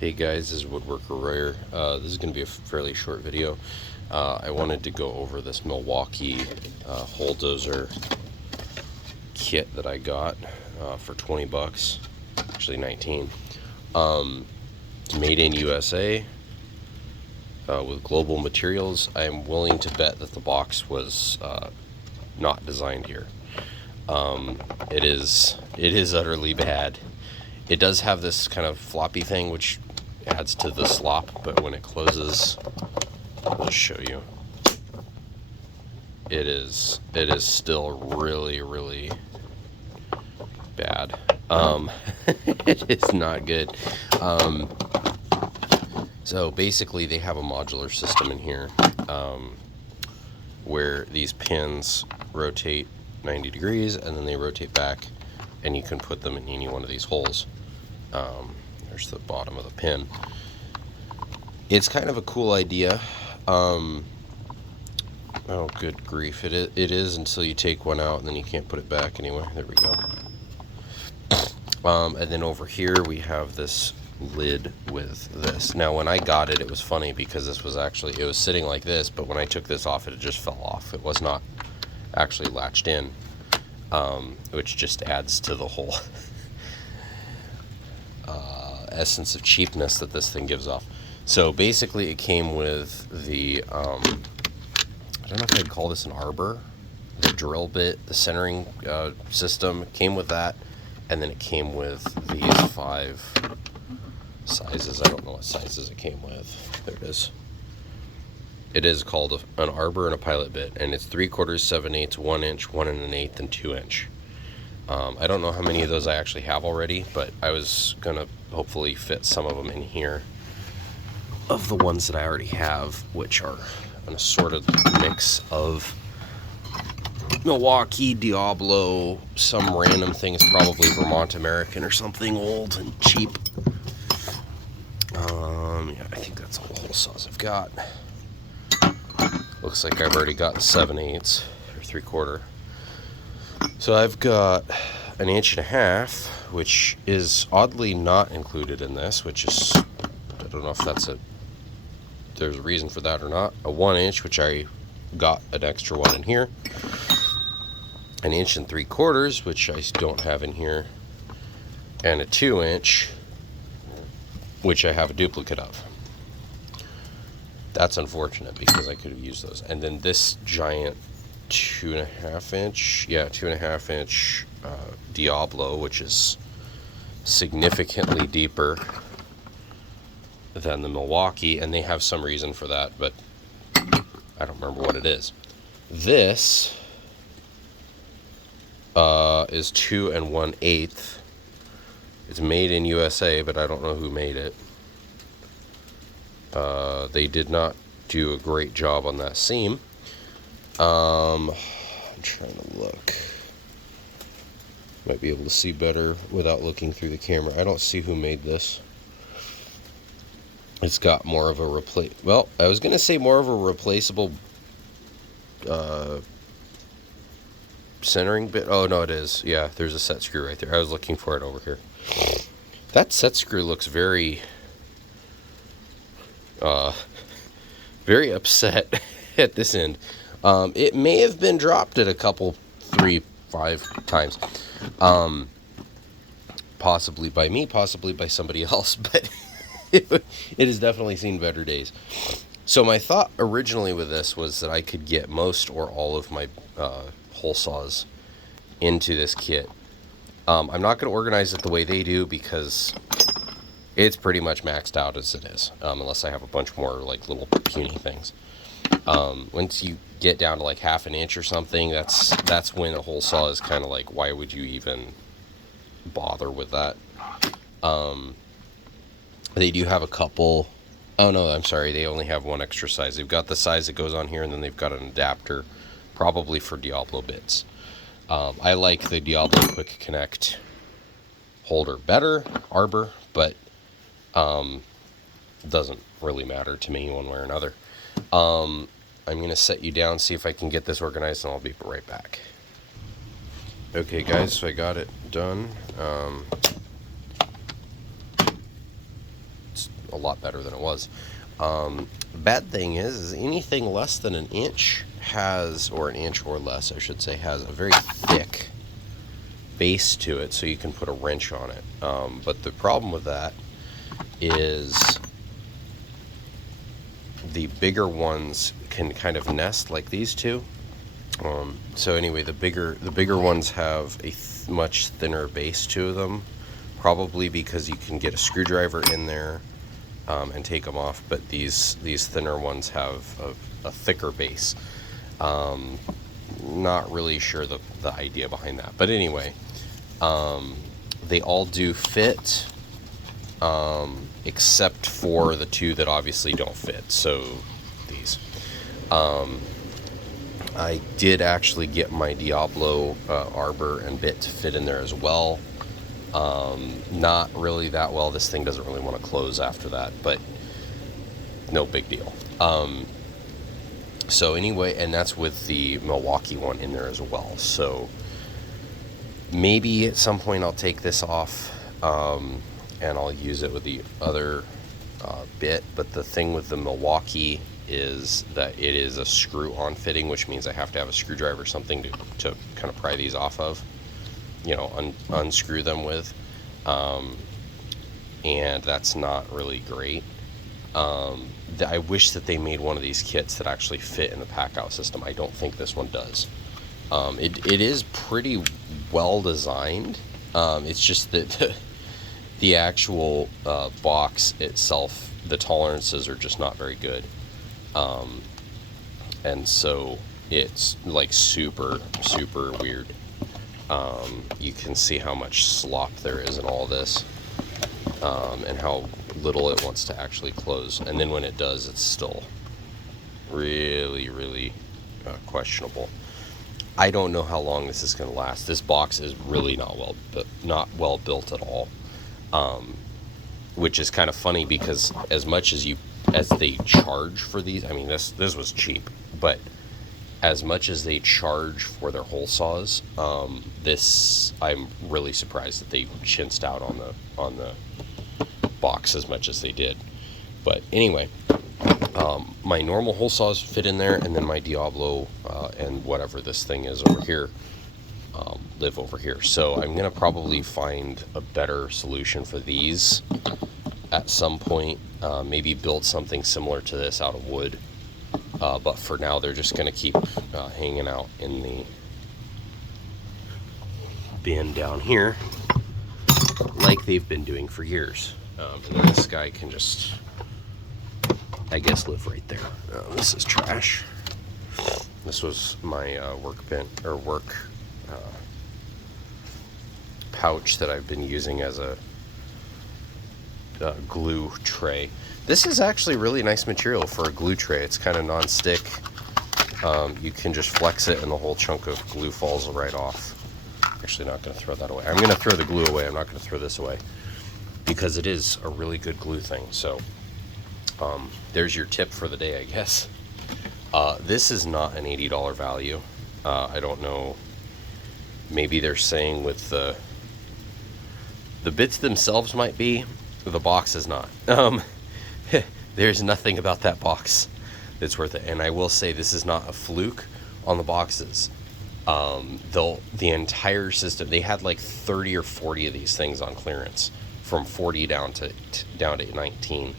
Hey guys, this is Woodworker Royer. This is going to be a fairly short video. I wanted to go over this Milwaukee hole dozer kit that I got for 20 bucks, actually 19. It's made in USA with global materials. I'm willing to bet that the box was not designed here. It is utterly bad. It does have this kind of floppy thing which adds to the slop, but when it closes, I'll just show you. It is still really bad. It is not good. So basically they have a modular system in here where these pins rotate 90 degrees and then they rotate back, and you can put them in any one of these holes. There's the bottom of the pin. It's kind of a cool idea. Oh, good grief. It is until you take one out and then you can't put it back anyway. There we go. And then over here we have this lid with this. Now when I got it, it was funny because this was actually, it was sitting like this, but when I took this off, it just fell off. It was not actually latched in, which just adds to the whole essence of cheapness that this thing gives off. So basically it came with the I don't know if I'd call this an arbor, the drill bit, the centering system. It came with that, and then it came with these 5 sizes. I don't know what sizes it came with. There it is. It is called an arbor and a pilot bit, and it's 3/4, 7/8, 1 inch, 1 1/8, and 2 inch. I don't know how many of those I actually have already, but I was gonna hopefully fit some of them in here of the ones that I already have, which are an assorted mix of Milwaukee, Diablo, some random thing. It's probably Vermont American or something old and cheap. Yeah, I think that's all the hole saws I've got. Looks like I've already got the 7/8 or 3/4. So I've got an 1.5 inch, which is oddly not included in this, which is, I don't know if there's a reason for that or not. A 1 inch, which I got an extra one in here. An 1 3/4 inch, which I don't have in here. And a 2 inch, which I have a duplicate of. That's unfortunate because I could have used those. And then this giant 2.5 inch, 2.5 inch Diablo, which is significantly deeper than the Milwaukee, and they have some reason for that, but I don't remember what it is. This is 2 1/8. It's made in USA, but I don't know who made it. They did not do a great job on that seam. I'm trying to look. Might be able to see better without looking through the camera. I don't see who made this. It's got more of a well, I was gonna say more of a replaceable centering bit. Oh no, it is. Yeah, there's a set screw right there. I was looking for it over here. That set screw looks very very upset at this end. It may have been dropped at a couple, 3, 5 times. Possibly by me, possibly by somebody else, but it has definitely seen better days. So my thought originally with this was that I could get most or all of my hole saws into this kit. I'm not going to organize it the way they do because it's pretty much maxed out as it is, unless I have a bunch more like little puny things. Once you get down to like 1/2 inch or something, that's when a hole saw is kind of like, why would you even bother with that? They do have a couple. Oh no, I'm sorry, they only have one extra size. They've got the size that goes on here, and then they've got an adapter, probably for Diablo bits. I like the Diablo Quick Connect holder better, arbor, but doesn't really matter to me one way or another. I'm going to set you down, see if I can get this organized, and I'll be right back. Okay guys, so I got it done. It's a lot better than it was. Bad thing is anything less than an inch has, or an inch or less, I should say, has a very thick base to it, so you can put a wrench on it. But the problem with that is the bigger ones can kind of nest like these two. So anyway, the bigger ones have a much thinner base to them, probably because you can get a screwdriver in there and take them off. But these thinner ones have a thicker base. Not really sure the idea behind that, but anyway, they all do fit, except for the two that obviously don't fit. So these. I did actually get my Diablo arbor and bit to fit in there as well. Not really that well. This thing doesn't really want to close after that, but no big deal. So anyway, and that's with the Milwaukee one in there as well. So maybe at some point I'll take this off and I'll use it with the other bit. But the thing with the Milwaukee is that it is a screw-on fitting, which means I have to have a screwdriver or something to kind of pry these off of, you know, unscrew them with, and that's not really great. I wish that they made one of these kits that actually fit in the Packout system. I don't think this one does. It is pretty well designed. It's just that the actual box itself, the tolerances are just not very good. And so it's like super weird. You can see how much slop there is in all this, and how little it wants to actually close. And then when it does, it's still really questionable. I don't know how long this is going to last. This box is really not well built at all, which is kind of funny because as much as they charge for these, I mean, this was cheap, but as much as they charge for their hole saws, this, I'm really surprised that they chinced out on the box as much as they did. But anyway, my normal hole saws fit in there, and then my Diablo and whatever this thing is over here live over here. So I'm gonna probably find a better solution for these at some point. Maybe build something similar to this out of wood, but for now they're just gonna keep hanging out in the bin down here like they've been doing for years. And then this guy can just, I guess, live right there. This is trash. This was my work pouch that I've been using as a glue tray. This is actually really nice material for a glue tray. It's kind of non-stick. You can just flex it and the whole chunk of glue falls right off. Actually not going to throw that away. I'm going to throw the glue away. I'm not going to throw this away because it is a really good glue thing. So there's your tip for the day, I guess. This is not an $80 value. I don't know. Maybe they're saying with the bits themselves might be. The box is not. There's nothing about that box that's worth it. And I will say this is not a fluke on the boxes. The entire system, they had like 30 or 40 of these things on clearance, from 40 down to 19.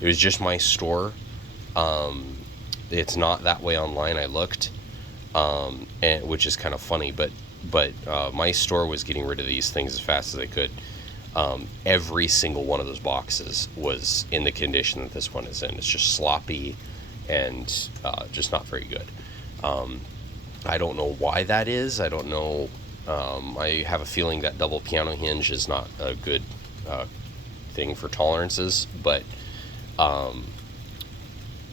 It was just my store. It's not that way online. I looked, and which is kind of funny, but my store was getting rid of these things as fast as they could. Every single one of those boxes was in the condition that this one is in. It's just sloppy and just not very good. I don't know why that is. I don't know. I have a feeling that double piano hinge is not a good thing for tolerances, but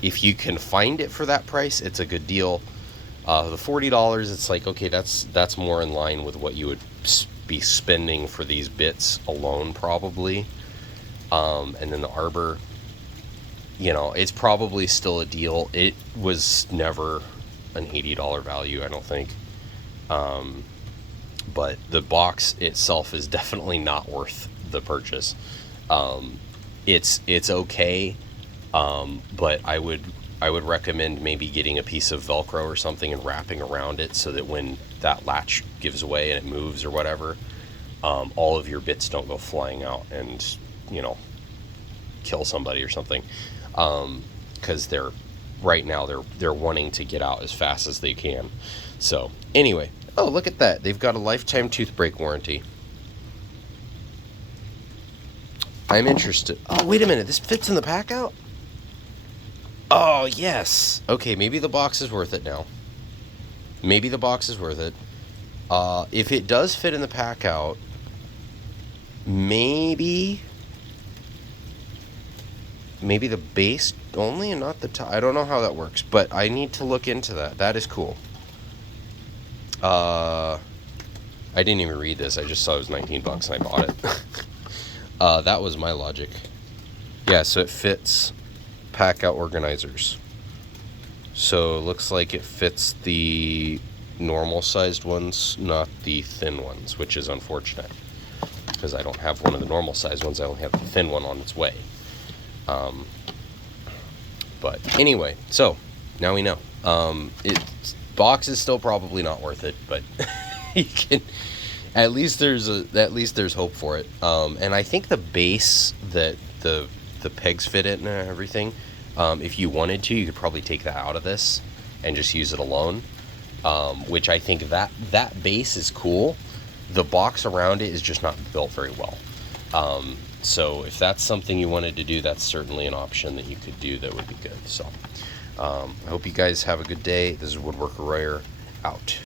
if you can find it for that price, it's a good deal. The $40, it's like, okay, that's more in line with what you would be spending for these bits alone, probably. And then the arbor, you know, it's probably still a deal. It was never an $80 value, I don't think. But the box itself is definitely not worth the purchase. It's okay, but I would recommend maybe getting a piece of Velcro or something and wrapping around it so that when that latch gives away and it moves or whatever, all of your bits don't go flying out and, you know, kill somebody or something. Because they're right now they're wanting to get out as fast as they can. So anyway, oh, look at that, they've got a lifetime tooth break warranty. I'm interested. Oh, wait a minute, this fits in the Packout? Oh, yes. Okay, maybe the box is worth it now. Maybe the box is worth it. If it does fit in the Packout, maybe the base only and not the top. I don't know how that works, but I need to look into that. That is cool. I didn't even read this. I just saw it was 19 bucks and I bought it. That was my logic. Yeah, so it fits Packout organizers. So it looks like it fits the normal sized ones, not the thin ones, which is unfortunate because I don't have one of the normal sized ones. I only have the thin one on its way. But anyway, so now we know. Box is still probably not worth it, but you can at least there's hope for it. And I think the base that the pegs fit in and everything, if you wanted to, you could probably take that out of this and just use it alone. Which I think that base is cool. The box around it is just not built very well. So if that's something you wanted to do, that's certainly an option that you could do that would be good. So I hope you guys have a good day. This is Woodworker Royer, out.